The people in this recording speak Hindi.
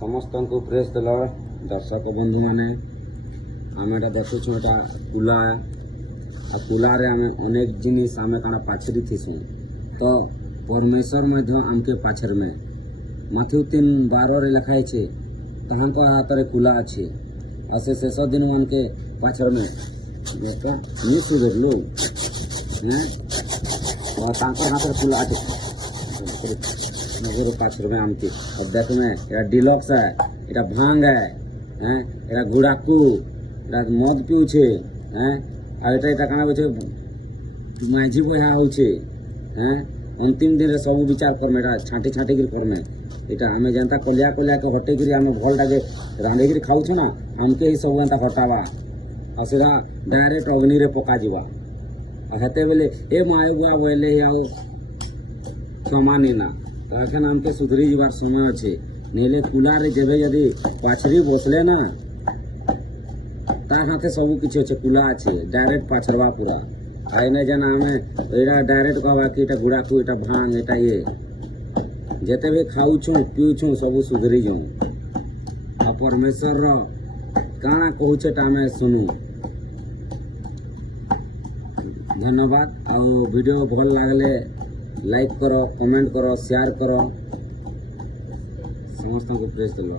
समस्त को प्रेस दिल दर्शक बंधु मैंने आम एटा देखुँ एटा कुला आ कुलारे आम अनेक जिनिस आम कण पाछरी थीसु तो परमेश्वर आमके पाछर में माथ्यू 3:12 लिखाई छे कहाँ हाथ में कुला अच्छे और से शेष दिन आमके पाछर में नहीं सुधरलु हाथ में कुला पाछर में आमके अब देख में ये डिलक्स है ये भांग है ये गुड़ाकू मद पीछे आटा कण बोचे माझी बया हो अंतिम दिन रे सब विचार करमे छाटी छाटी करमे इटा आमे जनता कलिया कलिया के हटे गिरी आमे भलटा के रांधे गिरी खाऊ छ ना हमके ही सब जनता हटावा और सीधा डायरेक्ट अग्नि रे पका जीवा और हेते बोले ए माय बुआ बोले आओ समान ना अखन हमके सुधरी जीवार समय अच्छे नेले कुला रे जेबे यदि पाछरी बसले ना तार हाथे सब किछि अच्छे कुला अच्छे डायरेक्ट पाछरवा पूरा आईने जना हमें एटा डायरेक्ट कहवा कि एटा गुड़ाकू एटा भांग एटा ये जेते भी खाऊ छु पीऊ छु सब सुधरी जाऊँ आ परमेश्वर रो काना कहू छे हमें सुनू। धन्यवाद आ वीडियो भल लागले लाइक करो कमेंट करो शेयर करो समस्त को प्रेस दिलो।